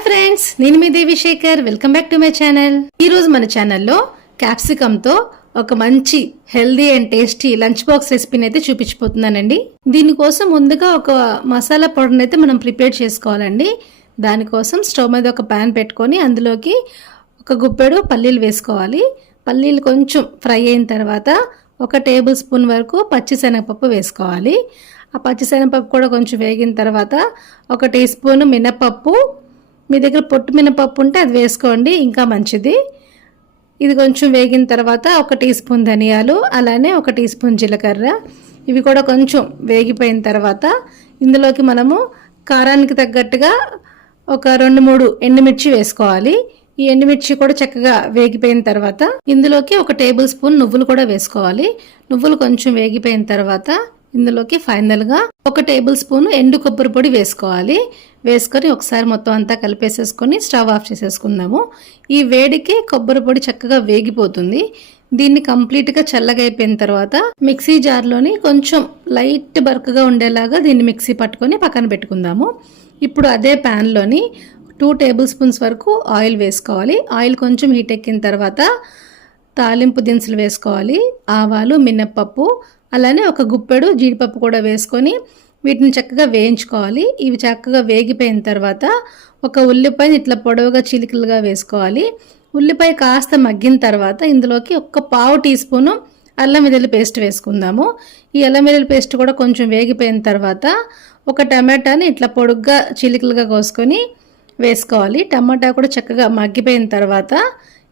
Hi friends నేను మీ Devi Shekhar. Welcome back to my channel ఈ రోజు మన ఛానల్లో క్యాప్సికమ్తో ఒక మంచి healthy and tasty lunch box రెసిపీని అయితే చూపించిపోతున్నానండి దీనికోసం ముందుగా ఒక మసాలా పౌడర్ని అయితే మనం ప్రిపేర్ చేసుకోవాలండి. దానికోసం స్టవ్ మీద ఒక ప్యాన్ పెట్టుకొని అందులోకి ఒక గుప్పెడు పల్లీలు వేసుకోవాలి. పల్లీలు కొంచెం ఫ్రై అయిన తర్వాత ఒక టేబుల్ స్పూన్ వరకు పచ్చిశనగపప్పు వేసుకోవాలి. ఆ పచ్చిశనగపప్పు కూడా కొంచెం వేగిన తర్వాత ఒక టీ స్పూన్ మినపప్పు మీ దగ్గర పొట్టు మినపప్పు ఉంటే అది వేసుకోండి ఇంకా మంచిది. ఇది కొంచెం వేగిన తర్వాత ఒక టీ స్పూన్ ధనియాలు అలానే ఒక టీ స్పూన్ జీలకర్ర. ఇవి కూడా కొంచెం వేగిపోయిన తర్వాత ఇందులోకి మనము కారానికి తగ్గట్టుగా ఒక రెండు మూడు ఎండుమిర్చి వేసుకోవాలి. ఈ ఎండుమిర్చి కూడా చక్కగా వేగిపోయిన తర్వాత ఇందులోకి ఒక టేబుల్ స్పూన్ నువ్వులు కూడా వేసుకోవాలి. నువ్వులు కొంచెం వేగిపోయిన తర్వాత ఇందులోకి ఫైనల్గా ఒక టేబుల్ స్పూన్ ఎండు కొబ్బరి పొడి వేసుకోవాలి. వేసుకొని ఒకసారి మొత్తం అంతా కలిపేసేసుకొని స్టవ్ ఆఫ్ చేసేసుకుందాము. ఈ వేడికి కొబ్బరి పొడి చక్కగా వేగిపోతుంది. దీన్ని కంప్లీట్గా చల్లగా అయిపోయిన తర్వాత మిక్సీ జార్లోని కొంచెం లైట్ బర్క్గా ఉండేలాగా దీన్ని మిక్సీ పట్టుకొని పక్కన పెట్టుకుందాము. ఇప్పుడు అదే ప్యాన్లోని టూ టేబుల్ స్పూన్స్ వరకు ఆయిల్ వేసుకోవాలి. ఆయిల్ కొంచెం హీట్ ఎక్కిన తర్వాత తాలింపు దినుసులు వేసుకోవాలి. ఆవాలు మినప్పప్పు అలానే ఒక గుప్పెడు జీడిపప్పు కూడా వేసుకొని వీటిని చక్కగా వేయించుకోవాలి. ఇవి చక్కగా వేగిపోయిన తర్వాత ఒక ఉల్లిపాయని ఇట్లా పొడవుగా చిలికలుగా వేసుకోవాలి. ఉల్లిపాయ కాస్త మగ్గిన తర్వాత ఇందులోకి ఒక్క పావు టీ స్పూను అల్లం వెల్లుల్లి పేస్ట్ వేసుకుందాము. ఈ అల్లం వెల్లుల్లి పేస్ట్ కూడా కొంచెం వేగిపోయిన తర్వాత ఒక టమాటాని ఇట్లా పొడుగ్గా చిలికలుగా కోసుకొని వేసుకోవాలి. టమాటా కూడా చక్కగా మగ్గిపోయిన తర్వాత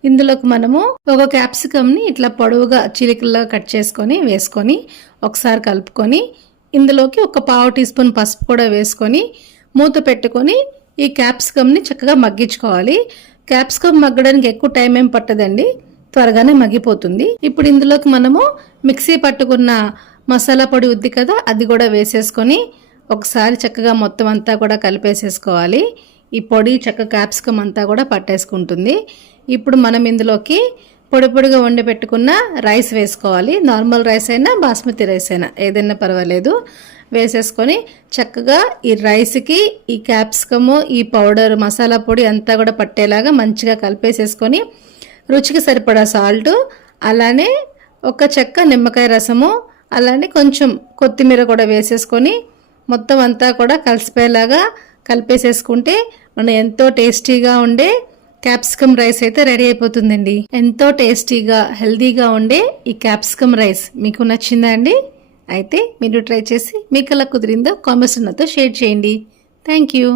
ఇందులోకి మనము ఒక క్యాప్సికమ్ని ఇట్లా పొడవుగా చిలికల్లా కట్ చేసుకొని వేసుకొని ఒకసారి కలుపుకొని ఇందులోకి ఒక పావు టీ స్పూన్ పసుపు కూడా వేసుకొని మూత పెట్టుకొని ఈ క్యాప్సికమ్ని చక్కగా మగ్గించుకోవాలి. క్యాప్సికమ్ మగ్గడానికి ఎక్కువ టైం ఏం పట్టదండి. త్వరగానే మగ్గిపోతుంది. ఇప్పుడు ఇందులోకి మనము మిక్సీ పట్టుకున్న మసాలా పొడి ఉంది కదా అది కూడా వేసేసుకొని ఒకసారి చక్కగా మొత్తం అంతా కూడా కలిపేసేసుకోవాలి. ఈ పొడి చక్క క్యాప్సికమ్ అంతా కూడా పట్టేసుకుంటుంది. ఇప్పుడు మనం ఇందులోకి పొడి పొడిగా వండి పెట్టుకున్న రైస్ వేసుకోవాలి. నార్మల్ రైస్ అయినా బాస్మతి రైస్ అయినా ఏదైనా పర్వాలేదు. వేసేసుకొని చక్కగా ఈ రైస్కి ఈ క్యాప్సికము ఈ పౌడర్ మసాలా పొడి అంతా కూడా పట్టేలాగా మంచిగా కలిపేసేసుకొని రుచికి సరిపడా సాల్ట్ అలానే ఒక చెక్క నిమ్మకాయ రసము అలానే కొంచెం కొత్తిమీర కూడా వేసేసుకొని మొత్తం అంతా కూడా కలిసిపోయేలాగా కలిపేసేసుకుంటే మనం ఎంతో టేస్టీగా ఉండే క్యాప్సికమ్ రైస్ అయితే రెడీ అయిపోతుందండి. ఎంతో టేస్టీగా హెల్దీగా ఉండే ఈ క్యాప్సికమ్ రైస్ మీకు నచ్చిందా అండి? అయితే మీరు ట్రై చేసి మీకు అలా కుదిరిందో కామెంట్స్ నాతో షేర్ చేయండి. Thank you.